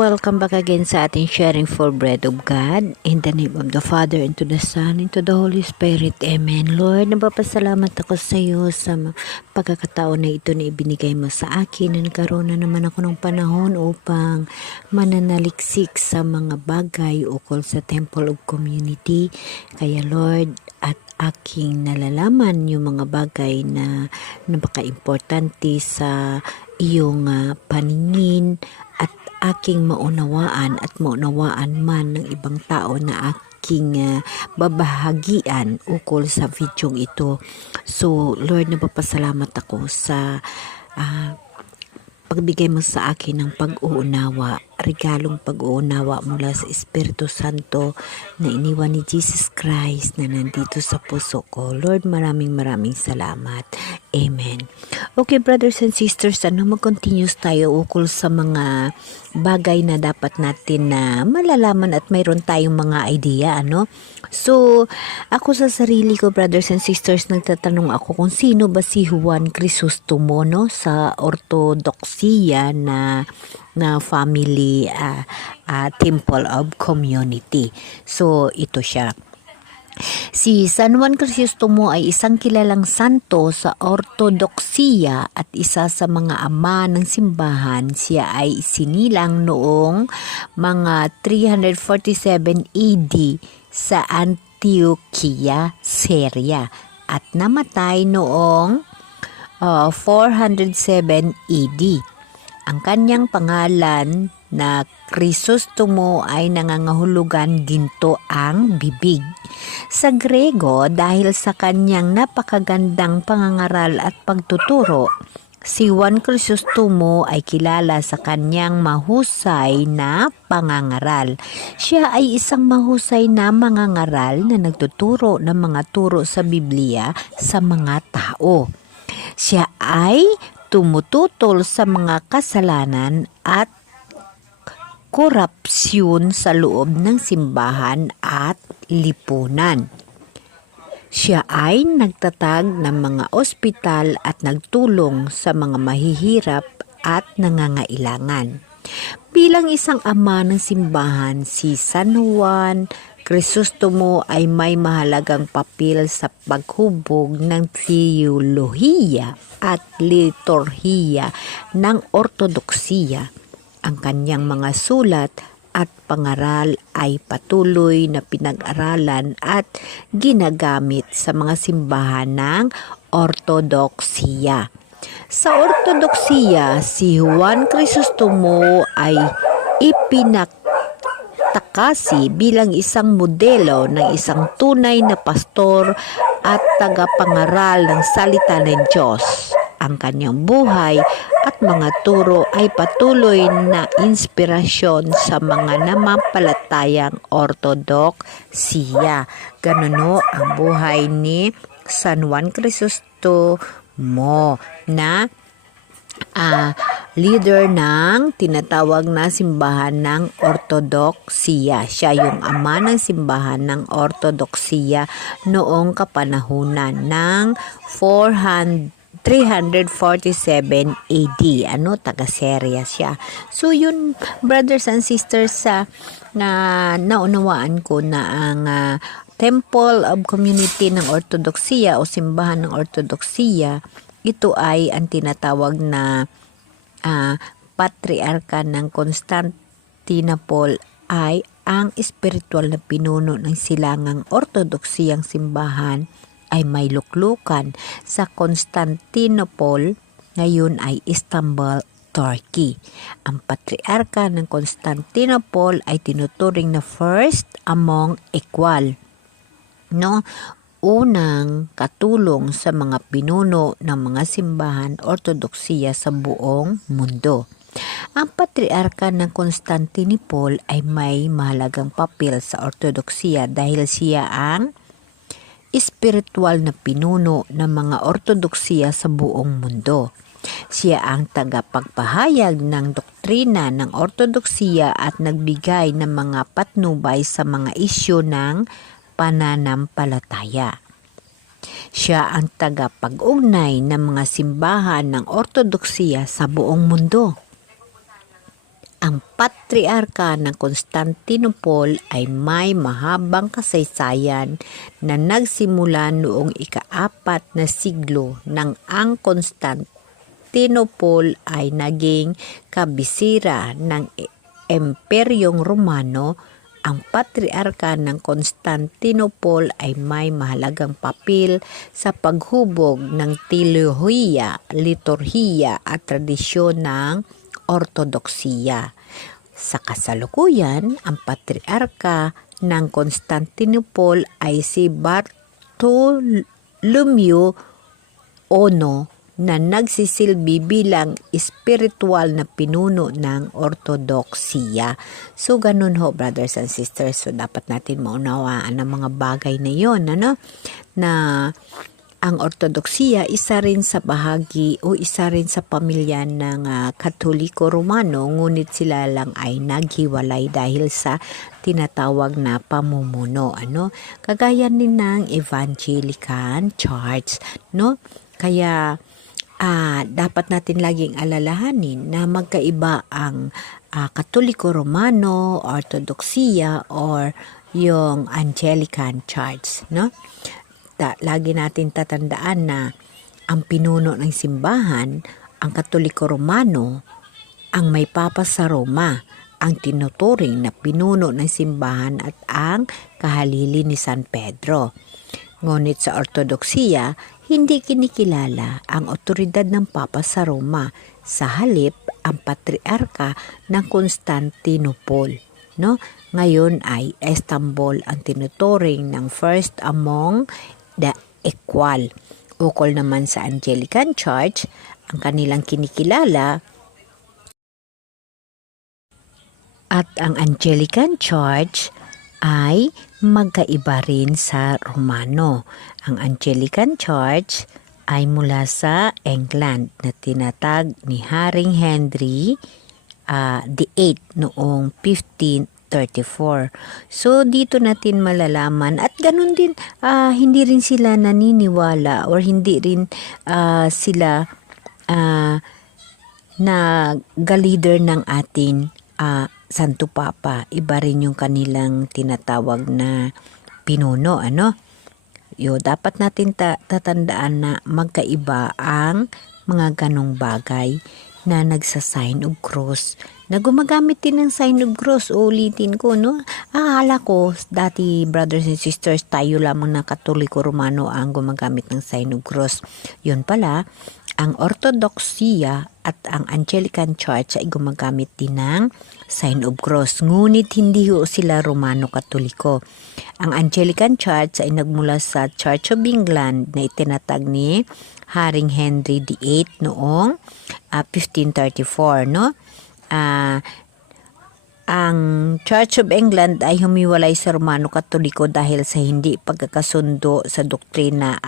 welcome back again sa ating sharing for bread of God. In the name of the Father, and to the Son, and to the Holy Spirit. Amen. Lord, napapasalamat ako sa iyo sa pagkakataon na ito na ibinigay mo sa akin. Na nagkaroon na naman ako ng panahon upang mananaliksik sa mga bagay ukol sa Temple of Community. Kaya Lord, at aking nalalaman yung mga bagay na napaka-importante sa iyong paningin at aking maunawaan at maunawaan man ng ibang tao na aking babahagian ukol sa videong ito. So Lord, napapasalamat ako sa pagbigay mo sa akin ng pag-uunawa, regalong pag-uunawa mula sa Espiritu Santo na iniwan ni Jesus Christ na nandito sa puso ko. Lord, maraming salamat. Amen. Okay, brothers and sisters, mag-continuous tayo ukol sa mga bagay na dapat natin na malalaman at mayroon tayong mga idea, So, ako sa sarili ko, brothers and sisters, nagtatanong ako kung sino ba si Juan Crisostomo, sa Orthodoxia na family Temple of Community. So, ito siya. Si San Juan Crisostomo ay isang kilalang santo sa Ortodoksiya at isa sa mga ama ng simbahan. Siya ay isinilang noong mga 347 AD sa Antioquia, Syria at namatay noong 407 AD. Ang kanyang pangalan na Crisostomo ay nangangahulugan ginto ang bibig. Sa Grego, dahil sa kanyang napakagandang pangangaral at pagtuturo, si Juan Crisostomo ay kilala sa kanyang mahusay na pangangaral. Siya ay isang mahusay na mangangaral na nagtuturo ng mga turo sa Biblia sa mga tao. Siya ay tumututol sa mga kasalanan at korupsyon sa loob ng simbahan at lipunan. Siya ay nagtatag ng mga ospital at nagtulong sa mga mahihirap at nangangailangan. Bilang isang ama ng simbahan, si San Juan Crisostomo ay may mahalagang papel sa paghubog ng teolohiya at liturhiya ng Ortodoksiya. Ang kanyang mga sulat at pangaral ay patuloy na pinag-aralan at ginagamit sa mga simbahan ng Ortodoksiya. Sa Ortodoksiya, si Juan Crisostomo ay ipinagtakasi bilang isang modelo ng isang tunay na pastor at tagapangaral ng salita ng Diyos. Ang kanyang buhay at mga turo ay patuloy na inspirasyon sa mga namampalatayang Ortodoksiya. Ganun ang buhay ni San Juan Crisostomo na leader ng tinatawag na simbahan ng Ortodoksiya. Siya yung ama ng simbahan ng Ortodoksiya noong kapanahunan ng 347 AD. Taga-Syria siya. So yun, brothers and sisters, naunawaan ko na ang Temple of Community ng Ortodoksiya o simbahan ng Ortodoksiya, ito ay ang tinatawag na patriarka ng Constantinople ay ang espiritual na pinuno ng silangang Ortodoksiyang simbahan ay may luklukan sa Constantinople, ngayon ay Istanbul, Turkey. Ang patriarka ng Constantinople ay tinuturing na first among equal, unang katulong sa mga pinuno ng mga simbahan Ortodoksiya sa buong mundo. Ang patriarka ng Constantinople ay may mahalagang papel sa Ortodoksiya dahil siya ang espiritual na pinuno ng mga Ortodoksiya sa buong mundo. Siya ang tagapagpahayag ng doktrina ng Ortodoksiya at nagbigay ng mga patnubay sa mga isyu ng pananampalataya. Siya ang tagapag-ugnay ng mga simbahan ng Ortodoksiya sa buong mundo. Ang Patriarka ng Constantinople ay may mahabang kasaysayan na nagsimula noong ika-4 na siglo nang ang Constantinople ay naging kabisera ng Imperyong Romano. Ang Patriarka ng Constantinople ay may mahalagang papel sa paghubog ng teolohiya, liturhiya at tradisyon ng Ortodoksiya. Sa kasalukuyan, ang Patriarka ng Constantinople ay si Bartolomeo I na nagsisilbi bilang espiritual na pinuno ng Ortodoksiya. So, ganun ho, brothers and sisters. So, dapat natin maunawaan ang mga bagay na yon, na ang Ortodoksiya isa rin sa bahagi o isa rin sa pamilya ng Katoliko Romano, ngunit sila lang ay naghiwalay dahil sa tinatawag na pamumuno, kagaya din ng Evangelican Church, kaya dapat natin laging alalahanin na magkaiba ang Katoliko Romano, Ortodoksiya, or yung Anglican Church, lagi natin tatandaan na ang pinuno ng simbahan, ang Katoliko Romano, ang may papa sa Roma, ang tinuturing na pinuno ng simbahan at ang kahalili ni San Pedro. Ngunit sa Ortodoksiya, hindi kinikilala ang otoridad ng papa sa Roma. Sa halip, ang Patriarka ng Constantinople, ngayon ay Istanbul ang tinuturing ng first among the equal. Ukol naman sa Anglican Church, ang kanilang kinikilala at ang Anglican Church ay magkaiba rin sa Romano. Ang Anglican Church ay mula sa England na tinatag ni Haring Henry VIII noong 1534. So dito natin malalaman at ganun din hindi rin sila naniniwala or hindi rin sila na leader ng atin Santo Papa. Iba rin yung kanilang tinatawag na pinuno, dapat natin tatandaan na magkaiba ang mga ganong bagay na nagsa-sign of cross, na gumagamit din ng sign of cross. Ulitin ko, akala ko dati, brothers and sisters, tayo lamang na Katoliko Romano ang gumagamit ng sign of cross. Yun pala, ang Ortodoksiya at ang Anglican Church ay gumagamit din ng sign of cross, ngunit hindi ho sila Romano Katoliko. Ang Anglican Church ay nagmula sa Church of England na itinatag ni Haring Henry VIII noong 1534, ang Church of England ay humiwalay sa Romano Katoliko dahil sa hindi pagkakasundo sa doktrina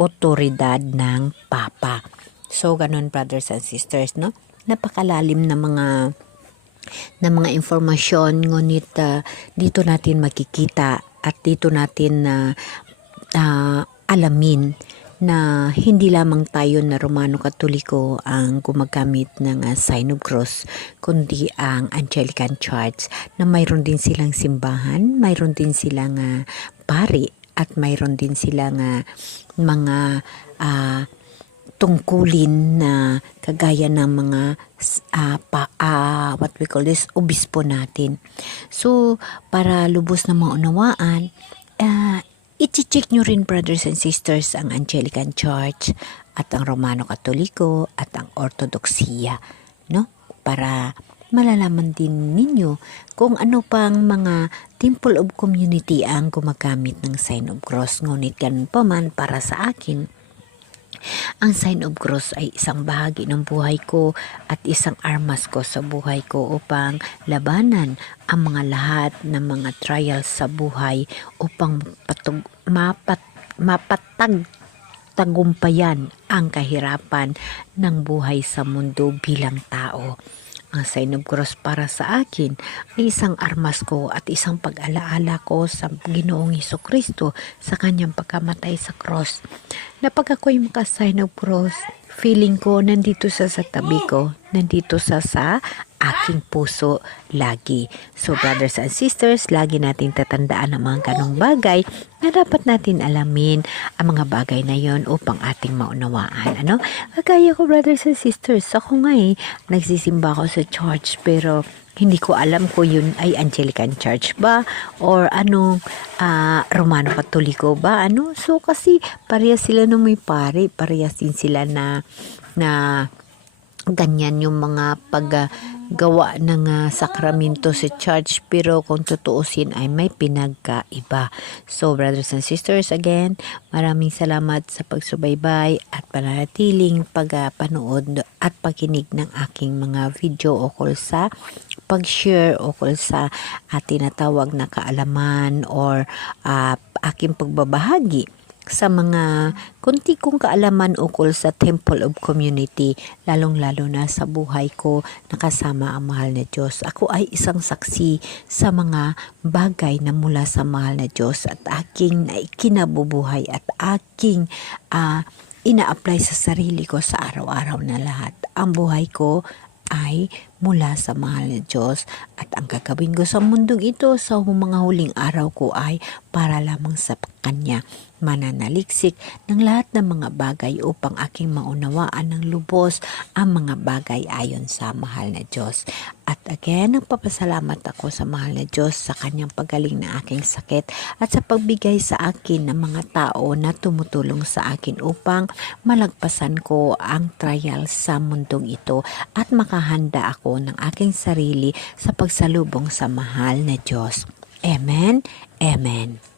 otoridad ng Papa. So, ganun, brothers and sisters, napakalalim na mga informasyon, ngunit dito natin makikita at dito natin alamin na hindi lamang tayo na Romano Katoliko ang gumagamit ng sign of cross, kundi ang Anglican Church na mayroon din silang simbahan, mayroon din silang pari, at mayroon din silang mga tungkulin na kagaya ng mga what we call this, obispo natin. So, para lubos na maunawaan, i-check nyo rin, brothers and sisters, ang Anglican Church at ang Romano Katoliko at ang Ortodoksiya, para malalaman din ninyo kung ano pang mga Temple of Community ang gumagamit ng sign of cross. Ngunit ganun pa man, para sa akin, ang sign of cross ay isang bahagi ng buhay ko at isang armas ko sa buhay ko upang labanan ang mga lahat ng mga trials sa buhay upang mapatagumpayan ang kahirapan ng buhay sa mundo bilang tao. Ang sign of cross para sa akin ay isang armas ko at isang pag-alaala ko sa Ginoong Hesukristo sa kanyang pagkamatay sa cross. Na pag ako'y maka-sign of cross, feeling ko nandito sa tabi ko, nandito sa aking puso lagi. So brothers and sisters, lagi natin tatandaan ang mga ganong bagay na dapat natin alamin ang mga bagay na yon upang ating maunawaan. Ano? Kagaya ko brothers and sisters, ako nga nagsisimba ako sa church pero hindi ko alam kung yun ay Anglican Church ba or anong Romano Katoliko ba. Ano? So kasi parehas sila nung may pare, parehas din sila na ganyan yung mga paggawa ng sakramento sa church, pero kung tutuusin ay may pinagkaiba. So brothers and sisters, again, maraming salamat sa pagsubaybay at pananatiling pagpanood at pakinig ng aking mga video ukol sa pag-share ukol sa tinatawag na kaalaman or aking pagbabahagi sa mga kunti kong kaalaman ukol sa Temple of Community, lalong-lalo na sa buhay ko nakasama ang mahal na Diyos. Ako ay isang saksi sa mga bagay na mula sa mahal na Diyos at aking kinabubuhay at aking ina-apply sa sarili ko sa araw-araw na lahat. Ang buhay ko ay mula sa mahal na Diyos at ang gagawin ko sa mundong ito sa mga huling araw ko ay para lamang sa Kanya. Mananaliksik ng lahat ng mga bagay upang aking maunawaan ng lubos ang mga bagay ayon sa mahal na Diyos. At again, nagpapasalamat ako sa mahal na Diyos sa Kanyang paggaling na aking sakit at sa pagbigay sa akin ng mga tao na tumutulong sa akin upang malagpasan ko ang trial sa mundong ito at makahanda ako ng aking sarili sa pagsalubong sa mahal na Diyos. Amen. Amen.